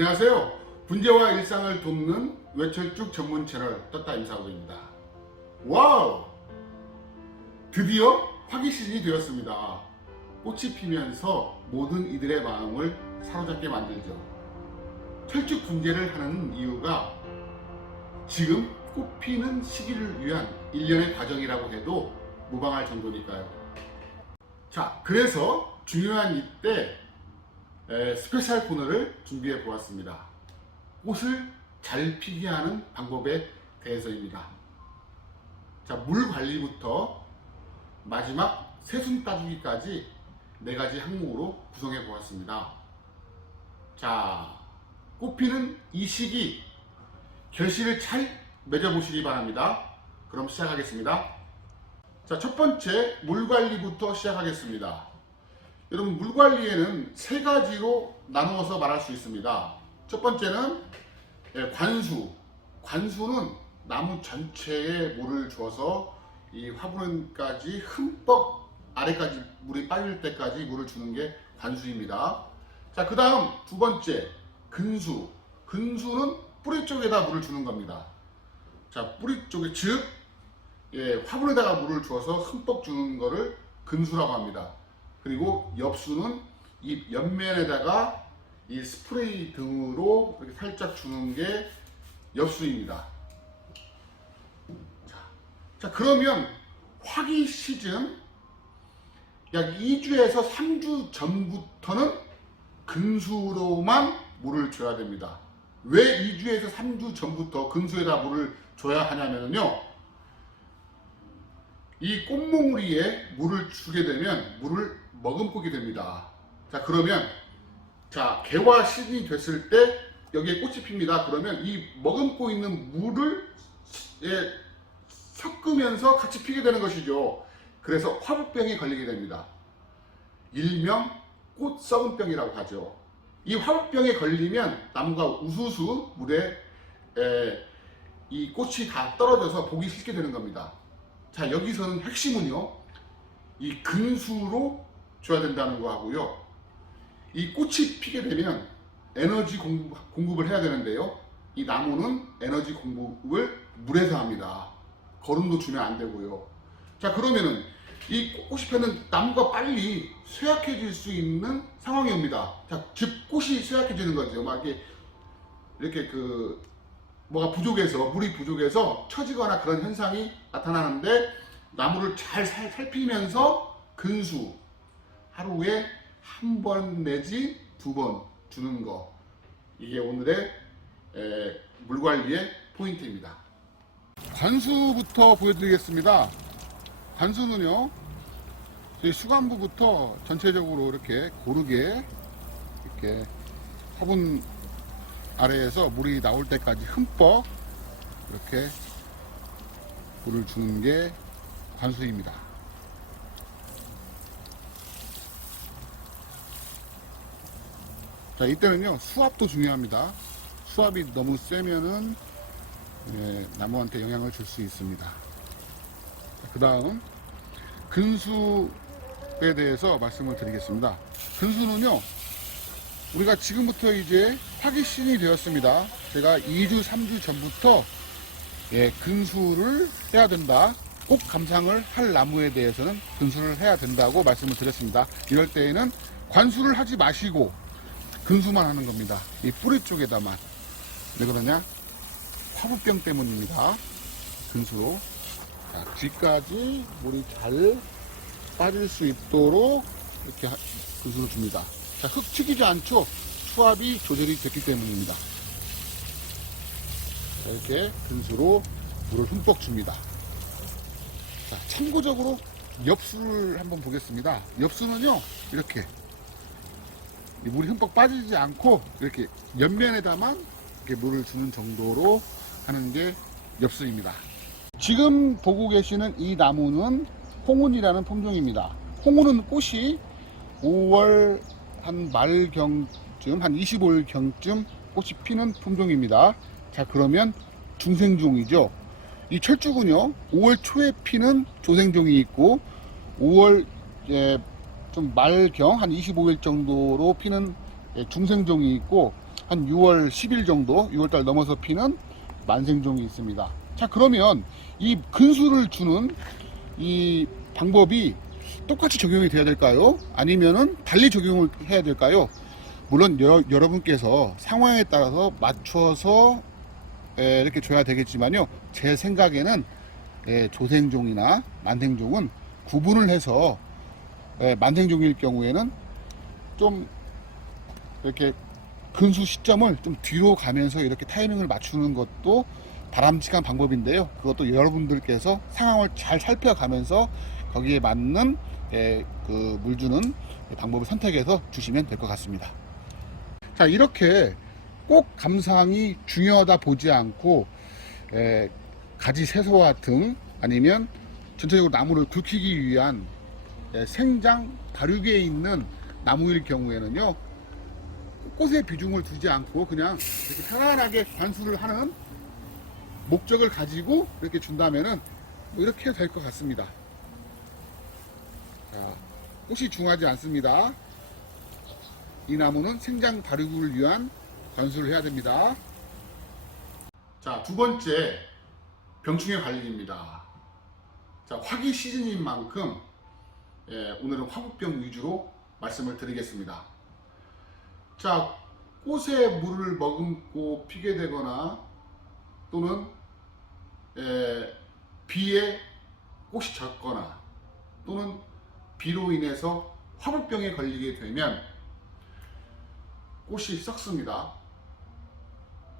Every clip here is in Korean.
안녕하세요. 분재와 일상을 돕는 외철쭉 전문 채널 떴다 임사고입니다. 와우! 드디어 화기 시즌이 되었습니다. 꽃이 피면서 모든 이들의 마음을 사로잡게 만들죠. 철쭉 분재를 하는 이유가 지금 꽃 피는 시기를 위한 일련의 과정이라고 해도 무방할 정도니까요. 자, 그래서 중요한 이때 스페셜 코너를 준비해 보았습니다. 꽃을 잘 피게 하는 방법에 대해서입니다. 자, 물 관리부터 마지막 새순 따주기까지 4가지 항목으로 구성해 보았습니다. 자, 꽃 피는 이 시기 결실을 잘 맺어 보시기 바랍니다. 그럼 시작하겠습니다. 자, 첫 번째 물 관리부터 시작하겠습니다. 여러분, 물 관리에는 3가지로 나누어서 말할 수 있습니다. 첫 번째는 관수. 관수는 나무 전체에 물을 줘서 이 화분까지 흠뻑 아래까지 물이 빠질 때까지 물을 주는 게 관수입니다. 자, 그 다음 두 번째 근수. 근수는 뿌리 쪽에다 물을 주는 겁니다. 자, 뿌리 쪽에 즉 화분에다가 물을 주어서 흠뻑 주는 거를 근수라고 합니다. 그리고 엽수는 이 옆면에다가 이 스프레이 등으로 이렇게 살짝 주는 게 엽수입니다. 자, 그러면 화기 시즌 약 2주에서 3주 전부터는 근수로만 물을 줘야 됩니다. 왜 2주에서 3주 전부터 근수에다 물을 줘야 하냐면요, 이 꽃몽우리에 물을 주게 되면 물을 머금고게 됩니다. 자, 그러면 자, 개화 시즌이 됐을 때 여기에 꽃이 핍니다. 그러면 이 머금고 있는 물을 섞으면서 같이 피게 되는 것이죠. 그래서 화부병에 걸리게 됩니다. 일명 꽃 썩은병이라고 하죠. 이 화부병에 걸리면 나무가 우수수 물에 이 꽃이 다 떨어져서 보기 싫게 되는 겁니다. 자, 여기서는 핵심은요, 이 근수로 줘야 된다는 거 하고요. 이 꽃이 피게 되면 에너지 공급을 해야 되는데요. 이 나무는 에너지 공급을 물에서 합니다. 거름도 주면 안 되고요. 자, 그러면은 이 꽃이 피는 나무가 빨리 쇠약해질 수 있는 상황이 옵니다. 자, 즉 꽃이 쇠약해지는 거죠. 막 이렇게 뭐가 부족해서, 물이 부족해서 처지거나 그런 현상이 나타나는데, 나무를 잘 살피면서 근수 하루에 1번 내지 2번 주는 거, 이게 오늘의 물관리의 포인트입니다. 관수부터 보여드리겠습니다. 관수는요, 수관부부터 전체적으로 이렇게 고르게 이렇게 화분 아래에서 물이 나올 때까지 흠뻑 이렇게 물을 주는 게 관수입니다. 자, 이때는요, 수압도 중요합니다. 수압이 너무 세면은 나무한테 영향을 줄 수 있습니다. 그 다음 근수에 대해서 말씀을 드리겠습니다. 근수는요, 우리가 지금부터 이제 화기 시즌이 되었습니다. 제가 2주, 3주 전부터 근수를 해야 된다. 꽃 감상을 할 나무에 대해서는 근수를 해야 된다고 말씀을 드렸습니다. 이럴 때에는 관수를 하지 마시고 근수만 하는 겁니다. 이 뿌리 쪽에다만. 왜 그러냐? 화부병 때문입니다. 근수로. 자, 뒤까지 물이 잘 빠질 수 있도록 이렇게 근수를 줍니다. 자, 흙 튀기지 않죠? 수압이 조절이 됐기 때문입니다. 자, 이렇게 근수로 물을 흠뻑 줍니다. 자, 참고적으로 엽수를 한번 보겠습니다. 엽수는요, 이렇게 물이 흠뻑 빠지지 않고 이렇게 옆면에다만 이렇게 물을 주는 정도로 하는 게 엽수입니다. 지금 보고 계시는 이 나무는 홍운이라는 품종입니다. 홍운은 꽃이 5월 한 말경쯤, 한 25일경쯤 꽃이 피는 품종입니다. 자, 그러면 중생종이죠. 이 철쭉은요, 5월 초에 피는 조생종이 있고 5월 좀 말경 한 25일 정도로 피는 중생종이 있고, 한 6월 10일 정도, 6월달 넘어서 피는 만생종이 있습니다. 자, 그러면 이 근수를 주는 이 방법이 똑같이 적용이 돼야 될까요? 아니면은 달리 적용을 해야 될까요? 물론 여러분께서 상황에 따라서 맞춰서 이렇게 줘야 되겠지만요, 제 생각에는 조생종이나 만생종은 구분을 해서 만생종일 경우에는 좀 이렇게 근수 시점을 좀 뒤로 가면서 이렇게 타이밍을 맞추는 것도 바람직한 방법인데요, 그것도 여러분들께서 상황을 잘 살펴가면서 거기에 맞는 그 물 주는 방법을 선택해서 주시면 될 것 같습니다. 자, 이렇게 꼭 감상이 중요하다 보지 않고 가지 세서와 등 아니면 전체적으로 나무를 굵히기 위한 생장 발육에 있는 나무일 경우에는요, 꽃의 비중을 두지 않고 그냥 이렇게 편안하게 관수를 하는 목적을 가지고 이렇게 준다면은 이렇게 될 것 같습니다. 자, 꽃이 중하지 않습니다. 이 나무는 생장 발육을 위한 관수를 해야 됩니다. 자, 두 번째, 병충해 관리입니다. 자, 화기 시즌인 만큼 오늘은 화분병 위주로 말씀을 드리겠습니다. 자, 꽃에 물을 머금고 피게 되거나 또는 비에 꽃이 젖거나 또는 비로 인해서 화분병에 걸리게 되면 꽃이 썩습니다.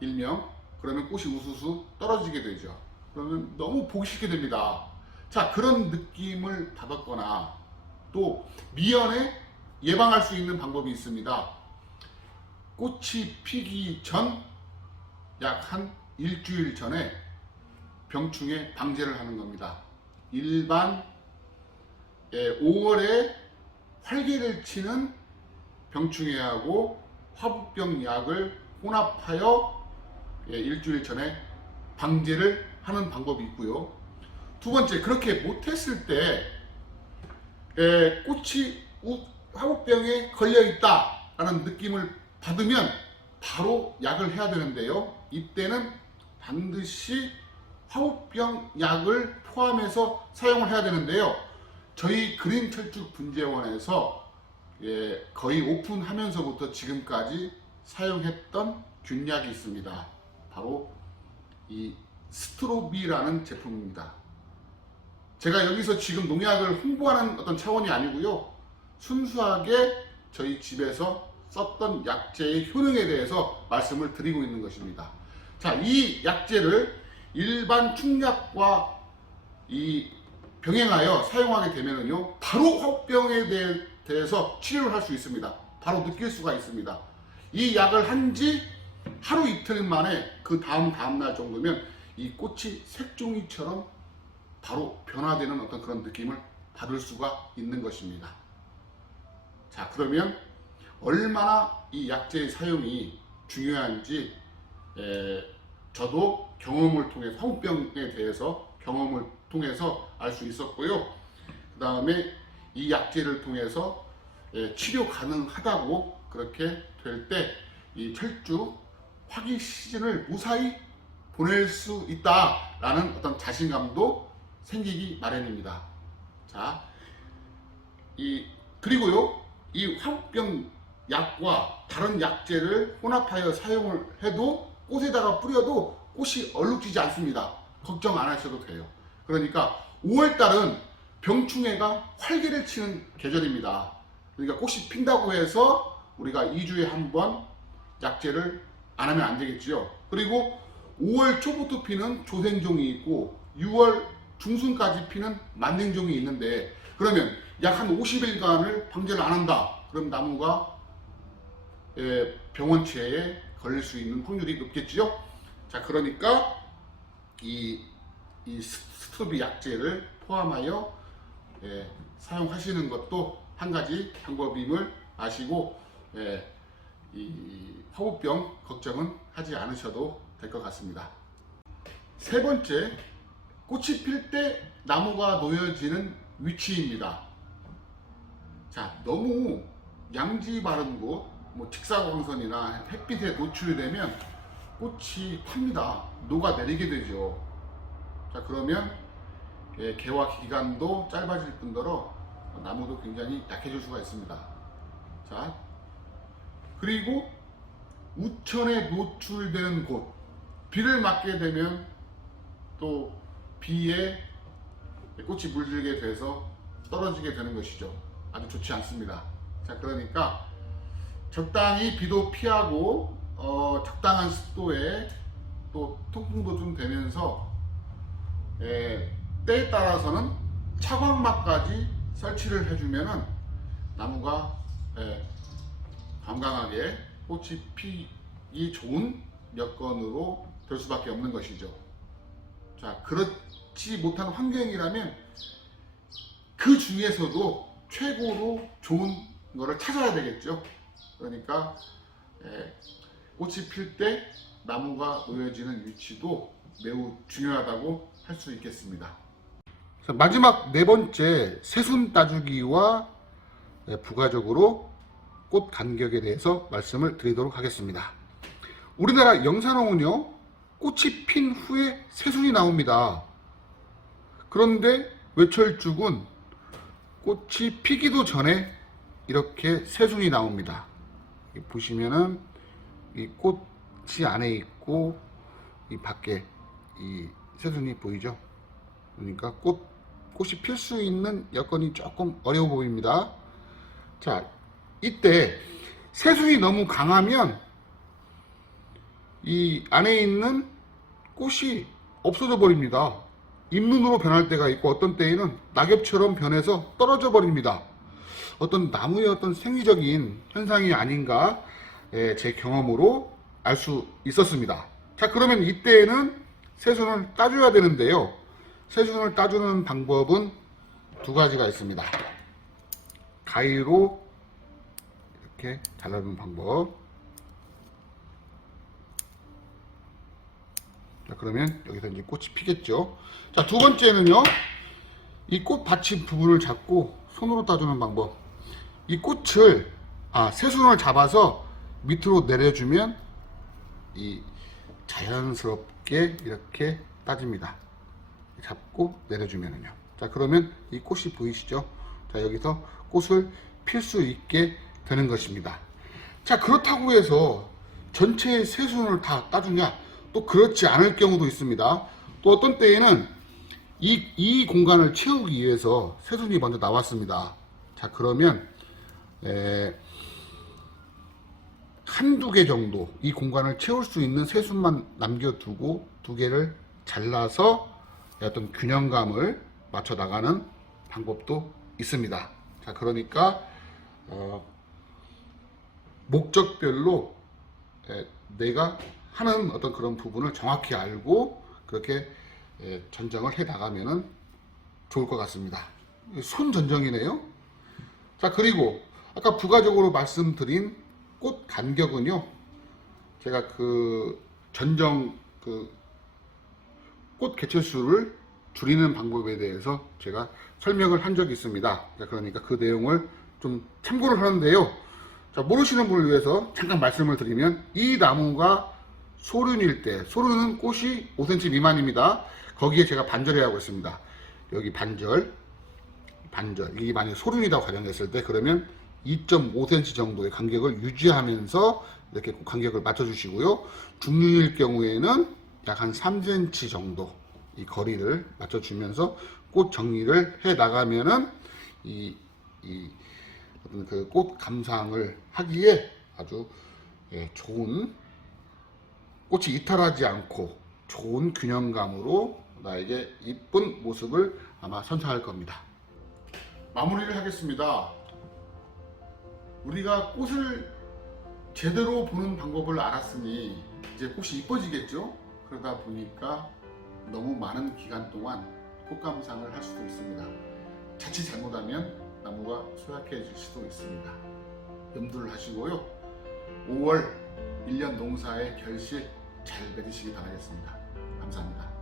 일명 그러면 꽃이 우수수 떨어지게 되죠. 그러면 너무 보기 싫게 됩니다. 자, 그런 느낌을 받았거나 또 미연에 예방할 수 있는 방법이 있습니다. 꽃이 피기 전 약 한 일주일 전에 병충해 방제를 하는 겁니다. 일반 5월에 활개를 치는 병충해하고 화분병 약을 혼합하여 일주일 전에 방제를 하는 방법이 있고요. 두 번째, 그렇게 못했을 때 꽃이 화분병에 걸려 있다라는 느낌을 받으면 바로 약을 해야 되는데요, 이때는 반드시 화분병 약을 포함해서 사용을 해야 되는데요, 저희 그린철쭉 분재원에서 거의 오픈하면서부터 지금까지 사용했던 균약이 있습니다. 바로 이 스트로비라는 제품입니다. 제가 여기서 지금 농약을 홍보하는 어떤 차원이 아니고요, 순수하게 저희 집에서 썼던 약재의 효능에 대해서 말씀을 드리고 있는 것입니다. 자, 이 약재를 일반 충약과 병행하여 사용하게 되면요, 바로 화병에 대해서 치료를 할 수 있습니다. 바로 느낄 수가 있습니다. 이 약을 한 지 하루 이틀 만에 그 다음날 정도면 이 꽃이 색종이처럼 바로 변화되는 어떤 그런 느낌을 받을 수가 있는 것입니다. 자, 그러면 얼마나 이 약재의 사용이 중요한지 저도 경험을 통해 화분병에 대해서 경험을 통해서 알 수 있었고요. 그 다음에 이 약재를 통해서 치료 가능하다고 그렇게 될 때 이 철쭉 화기 시즌을 무사히 보낼 수 있다라는 어떤 자신감도 생기기 마련입니다. 자, 그리고요, 이 화분병 약과 다른 약재를 혼합하여 사용을 해도 꽃에다가 뿌려도 꽃이 얼룩지지 않습니다. 걱정 안 하셔도 돼요. 그러니까 5월달은 병충해가 활개를 치는 계절입니다. 그러니까 꽃이 핀다고 해서 우리가 2주에 한 번 약재를 안 하면 안 되겠지요. 그리고 5월 초부터 피는 조생종이 있고 6월 중순까지 피는 만생종이 있는데, 그러면 약 한 50일간을 방제를 안 한다. 그럼 나무가 병원체에 걸릴 수 있는 확률이 높겠지요. 자, 그러니까 이 스트로비 약재를 포함하여 사용하시는 것도 한 가지 방법임을 아시고 이 화분병 걱정은 하지 않으셔도 될 것 같습니다. 세 번째, 꽃이 필 때 나무가 놓여지는 위치입니다. 자, 너무 양지 바른 곳, 뭐 직사광선이나 햇빛에 노출되면 꽃이 탑니다. 녹아내리게 되죠. 자, 그러면 개화 기간도 짧아질 뿐더러 나무도 굉장히 약해질 수가 있습니다. 자, 그리고 우천에 노출되는 곳, 비를 맞게 되면 또 비에 꽃이 물들게 돼서 떨어지게 되는 것이죠. 아주 좋지 않습니다. 자, 그러니까 적당히 비도 피하고 적당한 습도에 또 통풍도 좀 되면서 때에 따라서는 차광막까지 설치를 해주면은 나무가 건강하게 꽃이 피기 좋은 여건으로 될 수밖에 없는 것이죠. 자, 그렇지 못한 환경이라면 그 중에서도 최고로 좋은 거를 찾아야 되겠죠. 그러니까 꽃이 필 때 나무가 놓여지는 위치도 매우 중요하다고 할 수 있겠습니다. 자, 마지막 네 번째, 새순 따주기와 부가적으로 꽃 간격에 대해서 말씀을 드리도록 하겠습니다. 우리나라 영산홍은요, 꽃이 핀 후에 새순이 나옵니다. 그런데 외철죽은 꽃이 피기도 전에 이렇게 새순이 나옵니다. 보시면은 이 꽃이 안에 있고 이 밖에 이 새순이 보이죠? 그러니까 꽃이 필 수 있는 여건이 조금 어려워 보입니다. 자, 이때 새순이 너무 강하면 이 안에 있는 꽃이 없어져 버립니다. 잎눈으로 변할 때가 있고 어떤 때에는 낙엽처럼 변해서 떨어져 버립니다. 어떤 나무의 어떤 생리적인 현상이 아닌가 제 경험으로 알 수 있었습니다. 자, 그러면 이때에는 새순을 따줘야 되는데요. 새순을 따주는 방법은 두 가지가 있습니다. 가위로 이렇게 잘라주는 방법. 자, 그러면 여기서 이제 꽃이 피겠죠. 자, 두 번째는요, 이 꽃 받침 부분을 잡고 손으로 따주는 방법. 이 꽃을 새순을 잡아서 밑으로 내려주면 이 자연스럽게 이렇게 따집니다. 잡고 내려주면은요. 자, 그러면 이 꽃이 보이시죠? 자, 여기서 꽃을 필 수 있게 되는 것입니다. 자, 그렇다고 해서 전체의 새순을 다 따주냐? 또 그렇지 않을 경우도 있습니다. 또 어떤 때에는 이 공간을 채우기 위해서 새순이 먼저 나왔습니다. 자, 그러면 한두 개 정도 이 공간을 채울 수 있는 새순만 남겨두고 두 개를 잘라서 어떤 균형감을 맞춰 나가는 방법도 있습니다. 자, 그러니까 목적별로 내가 하는 어떤 그런 부분을 정확히 알고 그렇게 전정을 해 나가면은 좋을 것 같습니다. 손 전정이네요. 자, 그리고 아까 부가적으로 말씀드린 꽃 간격은요, 제가 그 전정 꽃 개체수를 줄이는 방법에 대해서 제가 설명을 한 적이 있습니다. 그러니까 그 내용을 좀 참고를 하는데요. 자, 모르시는 분을 위해서 잠깐 말씀을 드리면, 이 나무가 소륜일 때, 소륜은 꽃이 5cm 미만입니다. 거기에 제가 반절해 하고 있습니다. 여기 반절, 이게 만약 소륜이라고 가정했을 때, 그러면 2.5cm 정도의 간격을 유지하면서 이렇게 간격을 맞춰주시고요. 중륜일 경우에는 약 한 3cm 정도 이 거리를 맞춰주면서 꽃 정리를 해 나가면은 어떤 그 꽃 감상을 하기에 아주 좋은, 꽃이 이탈하지 않고 좋은 균형감으로 나에게 이쁜 모습을 아마 선사할 겁니다. 마무리를 하겠습니다. 우리가 꽃을 제대로 보는 방법을 알았으니 이제 꽃이 이뻐지겠죠? 그러다 보니까 너무 많은 기간 동안 꽃 감상을 할 수도 있습니다. 자칫 잘못하면 나무가 쇠약해질 수도 있습니다. 염두를 하시고요. 5월 1년 농사의 결실 잘 맺으시기 바라겠습니다. 감사합니다.